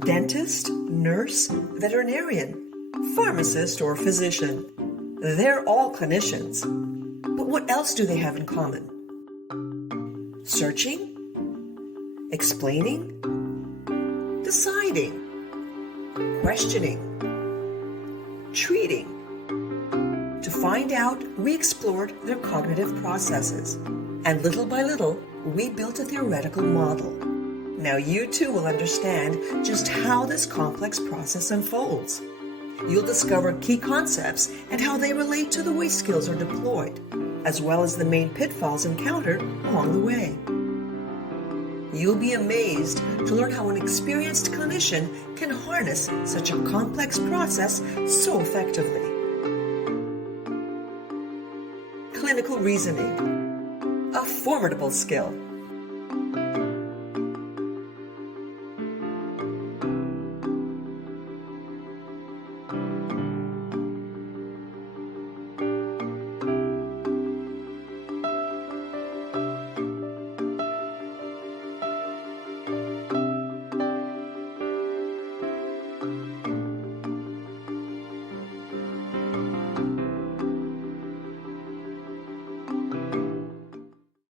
dentist, nurse, veterinarian, pharmacist, or physician. They're all clinicians. But what else do they have in common? Searching, explaining, deciding, questioning, treating. To find out, we explored their cognitive processes, and little by little, we built a theoretical model. Now you too will understand just how this complex process unfolds. You'll discover key concepts and how they relate to the way skills are deployed, as well as the main pitfalls encountered along the way. You'll be amazed to learn how an experienced clinician can harness such a complex process so effectively. Clinical reasoning, a formidable skill.